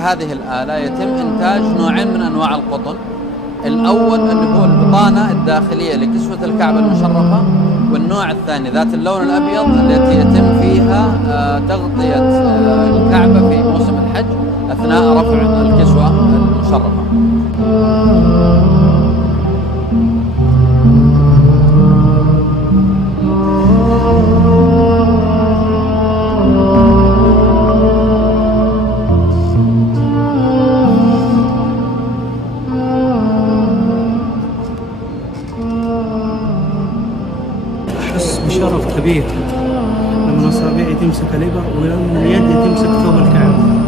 هذه الآلة يتم إنتاج نوعين من أنواع القطن. الأول اللي هو البطانة الداخلية لكسوة الكعبة المشرفة، والنوع الثاني ذات اللون الأبيض التي يتم فيها تغطية الكعبة في موسم الحج أثناء رفع الكسوة المشرفة. أحس بشرف كبير لما أصابعي تمسك الإبر ولما يدي تمسك ثوب الكعبة.